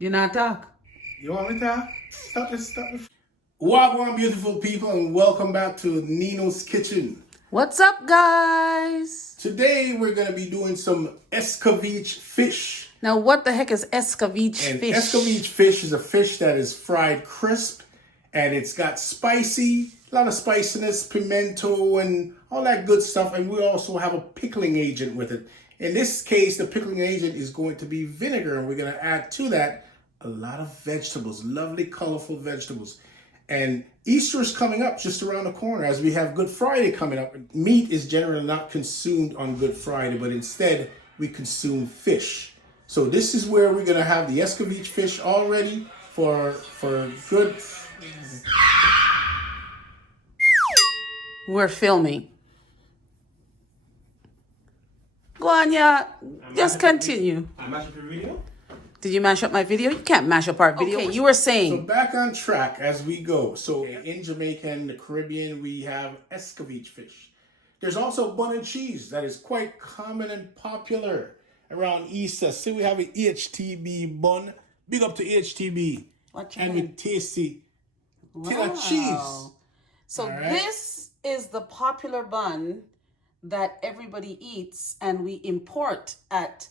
You not talk. You want me to talk? Stop this, stop this. Wagwan, beautiful people, and welcome back to Nino's Kitchen. What's up, guys? Today we're going to be doing some Escovitch fish. Now, what the heck is Escovitch And fish? Escovitch fish is a fish that is fried crisp, and it's got spicy, a lot of spiciness, pimento, and all that good stuff. And we also have a pickling agent with it. In this case, the pickling agent is going to be vinegar, and we're going to add to that a lot of vegetables, lovely, colorful vegetables. And Easter is coming up just around the corner as we have Good Friday coming up. Meat is generally not consumed on Good Friday, but instead we consume fish. So this is where we're going to have the Escovitch fish all ready for good. We're filming. Go on, yeah. Just continue. I match up your video? Did you mash up my video? You can't mash up our video. Okay, you were So saying. back on track as we go. So in Jamaica and the Caribbean, we have Escovitch fish. There's also bun and cheese that is quite common and popular around Easter. So we have an EHTB bun. Big up to EHTB. What's your And name? with tasty Wow. cheese. So All right. this is the popular bun that everybody eats and we import at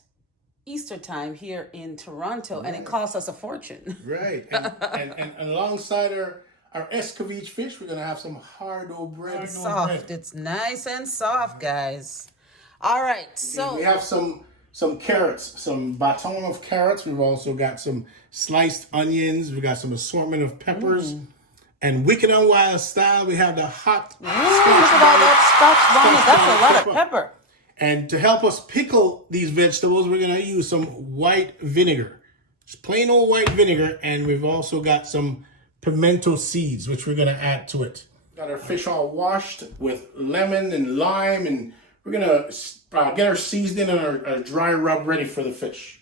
Easter time here in Toronto, and it costs us a fortune. Right. And alongside our Escovitch fish, we're going to have some hardo bread. Soft. It's nice and soft, guys. All right. So We have some carrots, some baton of carrots. We've also got some sliced onions. We got some assortment of peppers. And Wicked and Wild style, we have the hot look at all that Scotch bonnet. That's a lot of pepper. And to help us pickle these vegetables, we're going to use some white vinegar. Just plain old white vinegar. And we've also got some pimento seeds, which we're going to add to it. Got our fish all washed with lemon and lime. And we're going to get our seasoning and our dry rub ready for the fish.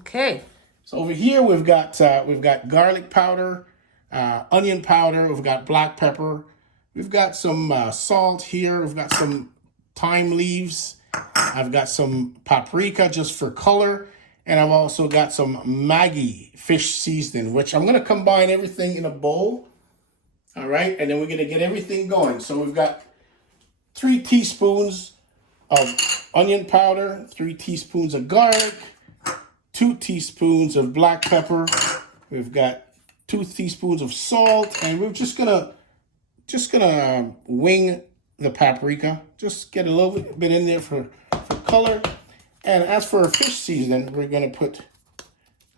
Okay. So over here, we've got garlic powder, onion powder. We've got black pepper. We've got some salt here. We've got some thyme leaves. I've got some paprika just for color. And I've also got some Maggi fish seasoning, which I'm going to combine everything in a bowl. All right. And then we're going to get everything going. So we've got 3 teaspoons of onion powder, 3 teaspoons of garlic, 2 teaspoons of black pepper. We've got 2 teaspoons of salt. And we're just going to wing the paprika. Just get a little bit in there for color. And as for our fish seasoning, we're going to put,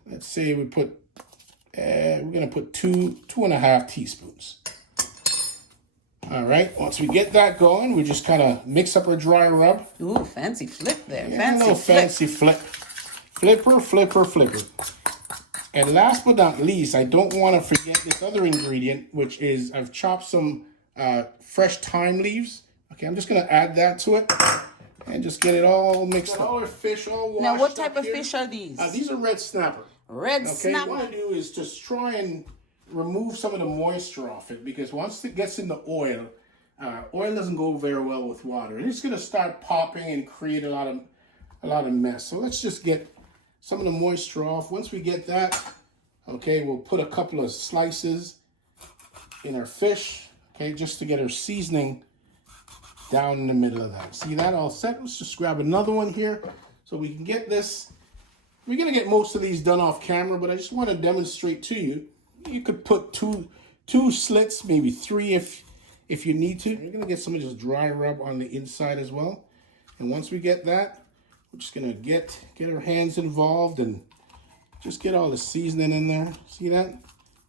let's say we're going to put 2.5 teaspoons. All right. Once we get that going, we just kind of mix up our dry rub. Ooh, fancy flip there. Yeah, a little fancy flip. Flipper. And last but not least, I don't want to forget this other ingredient, which is I've chopped some fresh thyme leaves. Okay, I'm just going to add that to it and just get it all mixed up. All our fish all washed Now, what type up of here. fish are these? These are red snapper. Red Okay, snapper. what I do is just try and remove some of the moisture off it, because once it gets in the oil, oil doesn't go very well with water, and it's going to start popping and create a lot of mess. So let's just get some of the moisture off. Once we get that, okay, we'll put a couple of slices in our fish, okay, just to get our seasoning down in the middle of that. See that all set? Let's just grab another one here so we can get this. We're going to get most of these done off camera, but I just want to demonstrate to you. You could put two slits, maybe 3 if you need to. We're going to get some of this dry rub on the inside as well. And once we get that, we're just going to get our hands involved and just get all the seasoning in there. See that?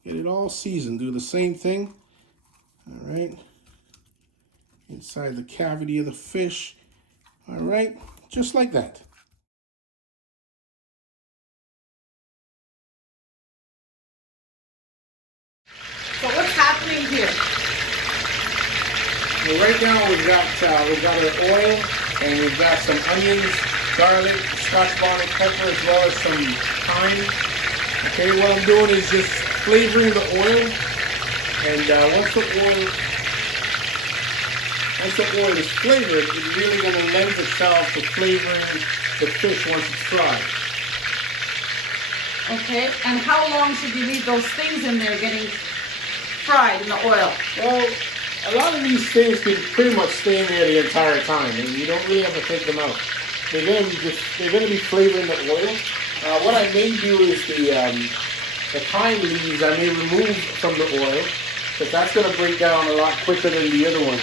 Get it all seasoned. Do the same thing. All right. Inside the cavity of the fish. All right. Just like that. So what's happening here? Well, right now we've got our oil, and we've got some onions, garlic, Scotch bonnet pepper, as well as some thyme. Okay, what I'm doing is just flavoring the oil, and once the oil is flavored, it's really going to lend itself to flavoring the fish once it's fried. Okay, and how long should you leave those things in there getting fried in the oil? Well, a lot of these things can pretty much stay in there the entire time, and you don't really have to take them out. They're gonna be flavoring the oil. What I may do is the thyme leaves I may remove from the oil, but that's gonna break down a lot quicker than the other ones.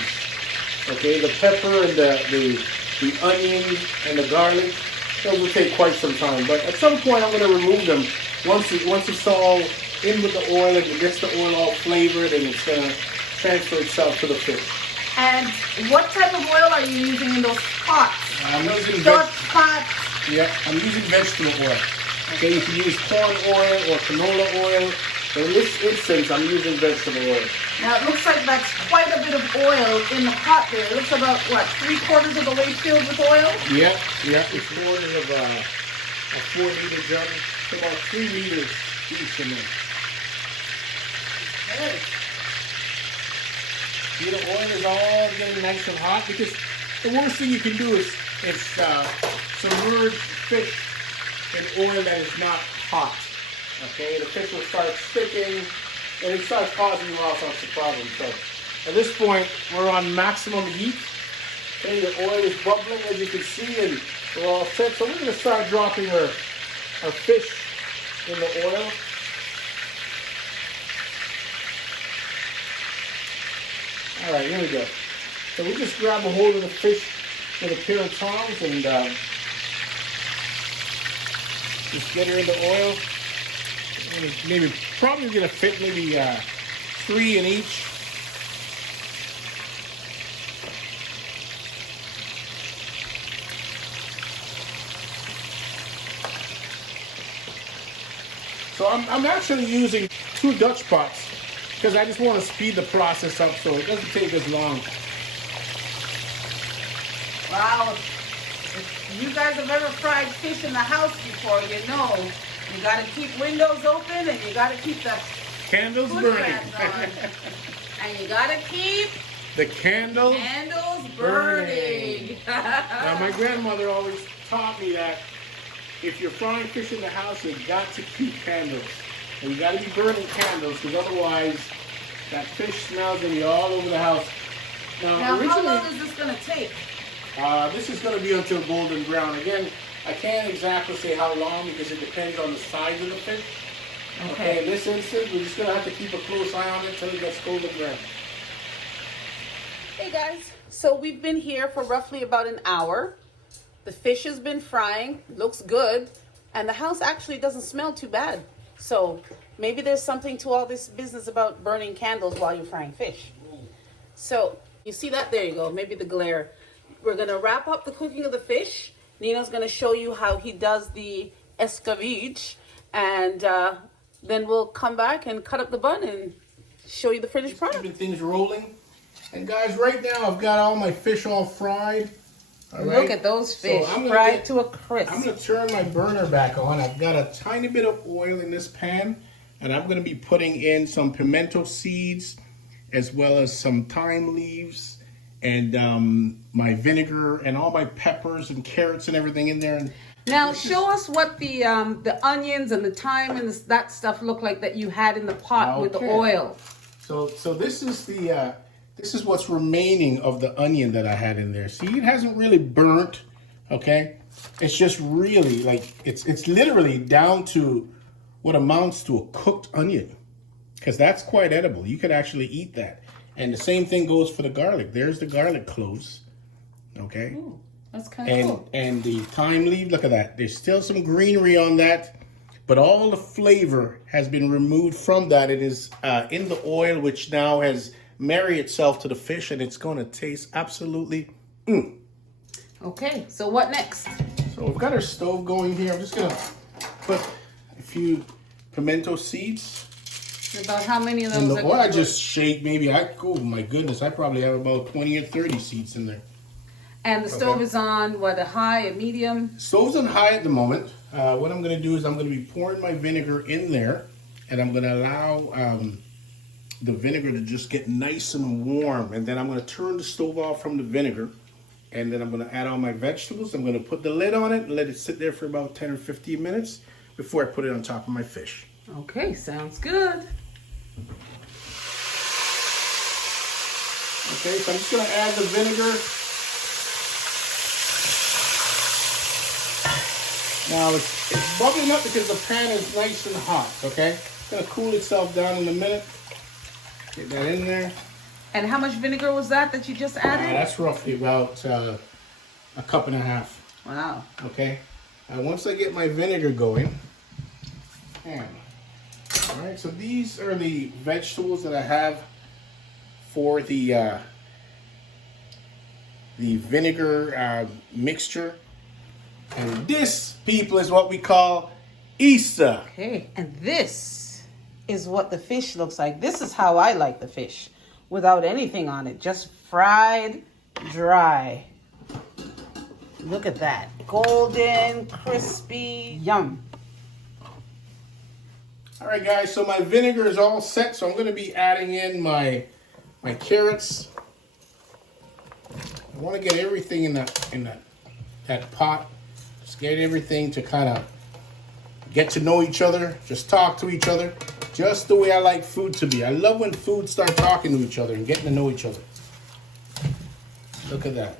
Okay, the pepper and the onion and the garlic, those will take quite some time. But at some point, I'm gonna remove them once it's all in with the oil and it gets the oil all flavored, and it's gonna transfer itself to the fish. And what type of oil are you using in those pots? I'm using Dutch pots. Yeah, I'm using vegetable oil. Okay, you can use corn oil or canola oil. But in this instance, I'm using vegetable oil. Now it looks like that's quite a bit of oil in the pot there. It looks about, what, 3/4 of the way filled with oil? Yeah, it's more than a 4-liter jug. It's about 3 liters each in there. Okay. See, the oil is all getting nice and hot, because the worst thing you can do is submerge fish in oil that is not hot. Okay, the fish will start sticking, and it starts causing you all sorts of problems. So at this point, we're on maximum heat. Okay, the oil is bubbling, as you can see, and we're all set. So we're going to start dropping our fish in the oil. All right, here we go. So we just grab a hold of the fish with a pair of tongs and just get her in the oil. Maybe probably gonna fit maybe 3 in each. So I'm actually using 2 Dutch pots because I just want to speed the process up so it doesn't take as long. Wow. If you guys have ever fried fish in the house before, you know you got to keep windows open and you got to keep the Candles food burning. fans on. And you got to keep The candles burning. Now, my grandmother always taught me that if you're frying fish in the house, you've got to keep candles. And you got to be burning candles, because otherwise that fish smells going to be all over the house. Now, how long is this going to take? This is going to be until golden brown. Again, I can't exactly say how long because it depends on the size of the fish. Okay, in this instance, we're just going to have to keep a close eye on it until it gets golden brown. Hey guys, so we've been here for roughly about an hour. The fish has been frying, looks good, and the house actually doesn't smell too bad. So maybe there's something to all this business about burning candles while you're frying fish. So you see that? There you go, maybe the glare. We're gonna wrap up the cooking of the fish. Nino's gonna show you how he does the escovitch, and then we'll come back and cut up the bun and show you the finished product. Keeping things rolling. And guys, right now I've got all my fish all fried. All right. Look at those fish, so fried to a crisp. I'm going to turn my burner back on. I've got a tiny bit of oil in this pan, and I'm going to be putting in some pimento seeds as well as some thyme leaves and my vinegar and all my peppers and carrots and everything in there. And now show us what the onions and the thyme and that stuff look like that you had in the pot with the oil. So this is this is what's remaining of the onion that I had in there. See, it hasn't really burnt, okay? It's just really like, it's literally down to what amounts to a cooked onion, because that's quite edible. You could actually eat that. And the same thing goes for the garlic. There's the garlic cloves, okay? Ooh, that's kind of cool. And the thyme leaf, look at that. There's still some greenery on that, but all the flavor has been removed from that. It is in the oil, which now has marry itself to the fish, and it's going to taste absolutely Okay, so what next? So we've got our stove going here. I'm just going to put a few pimento seeds. About how many of those? And the oil I just shake, maybe, oh my goodness, I probably have about 20 or 30 seeds in there. And the stove is on, what, a high, a medium? Stove's on high at the moment. What I'm going to do is I'm going to be pouring my vinegar in there, and I'm going to allow the vinegar to just get nice and warm, and then I'm going to turn the stove off from the vinegar, and then I'm going to add all my vegetables. I'm going to put the lid on it and let it sit there for about 10 or 15 minutes. before I put it on top of my fish. Okay, sounds good. Okay, so I'm just going to add the vinegar. Now it's bubbling up because the pan is nice and hot, okay? It's going to cool itself down in a minute. Get that in there. And how much vinegar was that you just added? That's roughly about a cup and a half. Wow. Okay. Now once I get my vinegar going, all right, so these are the vegetables that I have for the vinegar mixture. And this, people, is what we call Easter. Okay, and this is what the fish looks like. This is how I like the fish, without anything on it, just fried dry. Look at that, golden, crispy, yum. All right, guys, so my vinegar is all set, so I'm going to be adding in my carrots. I want to get everything in that pot. Just get everything to kind of get to know each other, just talk to each other, just the way I like food to be. I love when food start talking to each other and getting to know each other. Look at that.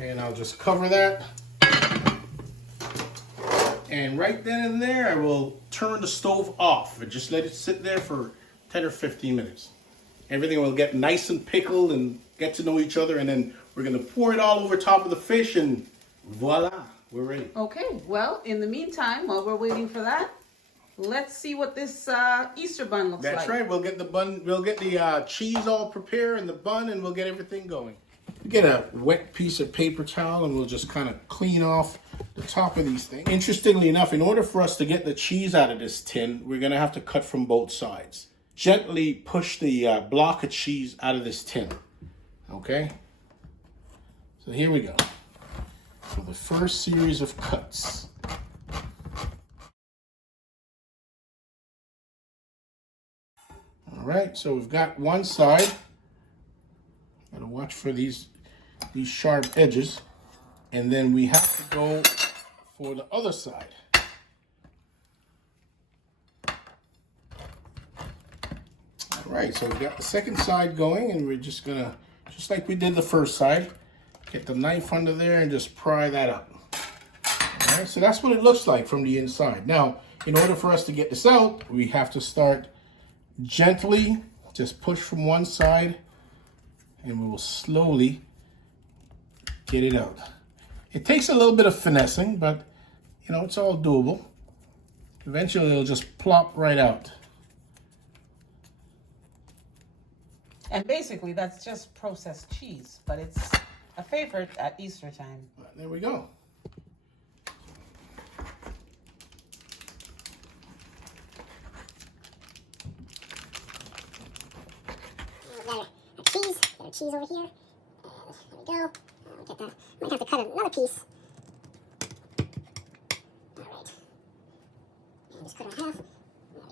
And I'll just cover that. And right then and there, I will turn the stove off and just let it sit there for 10 or 15 minutes. Everything will get nice and pickled and get to know each other, and then we're gonna pour it all over top of the fish, and voila, we're ready. Okay, well, in the meantime, while we're waiting for that, let's see what this Easter bun looks like. That's right, we'll get the bun, we'll get the cheese all prepared and the bun, and we'll get everything going. Get a wet piece of paper towel and we'll just kind of clean off the top of these things. Interestingly enough, in order for us to get the cheese out of this tin, we're gonna have to cut from both sides. Gently push the block of cheese out of this tin, okay? So here we go. So the first series of cuts. All right, so we've got one side. Gotta watch for these sharp edges. And then we have to go for the other side. All right, so we've got the second side going, and we're just gonna, just like we did the first side, get the knife under there and just pry that up. All right, so that's what it looks like from the inside. Now, in order for us to get this out, we have to start gently, just push from one side, and we will slowly get it out. It takes a little bit of finessing, but you know, it's all doable. Eventually it'll just plop right out. And basically, that's just processed cheese, but it's a favorite at Easter time. There we go. Got a cheese over here. There we go. Get that. Might have to cut another piece. All right. And just cut it in half.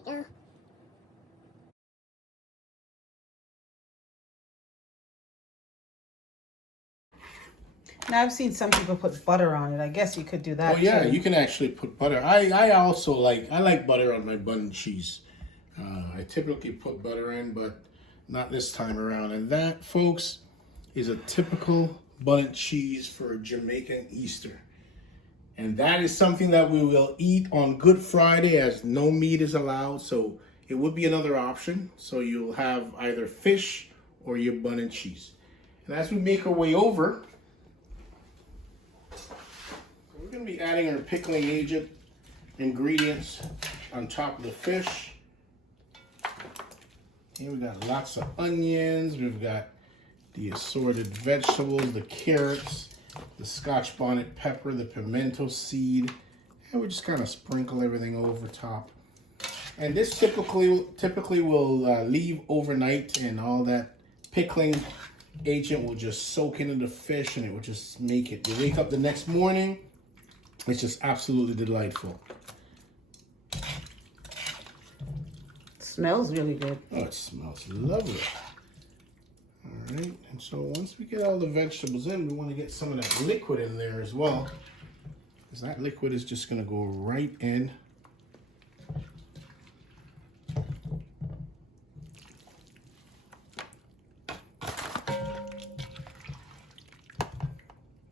There we go. Now, I've seen some people put butter on it. I guess you could do that. Oh yeah, too. you can actually put butter. I also like butter on my bun and cheese. I typically put butter in, but not this time around. And that, folks, is a typical bun and cheese for Jamaican Easter. And that is something that we will eat on Good Friday, as no meat is allowed. So it would be another option. So you'll have either fish or your bun and cheese. And as we make our way over, we're going to be adding our pickling agent ingredients on top of the fish. Here we got lots of onions. We've got the assorted vegetables, the carrots, the Scotch bonnet pepper, the pimento seed, and we just kind of sprinkle everything over top. And this typically will leave overnight, and all that pickling agent will just soak into the fish, and it will just make it. You wake up the next morning, it's just absolutely delightful. Smells really good. Oh, it smells lovely. All right, and so once we get all the vegetables in, we want to get some of that liquid in there as well, because that liquid is just going to go right in.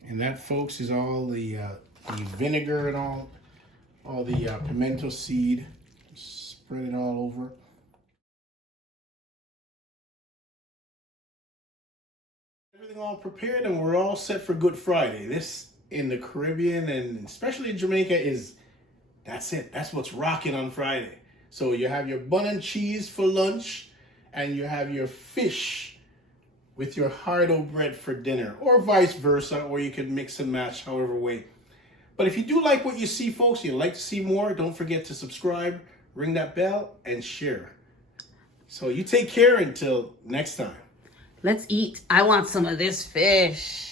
And that, folks, is all the vinegar and all the pimento seed. Spread it all over. Everything all prepared, and we're all set for Good Friday. This in the Caribbean and especially in Jamaica that's it. That's what's rocking on Friday. So you have your bun and cheese for lunch, and you have your fish with your hardo bread for dinner, or vice versa, or you can mix and match however way. But if you do like what you see, folks, you'd like to see more, don't forget to subscribe, ring that bell, and share. So you take care until next time. Let's eat. I want some of this fish.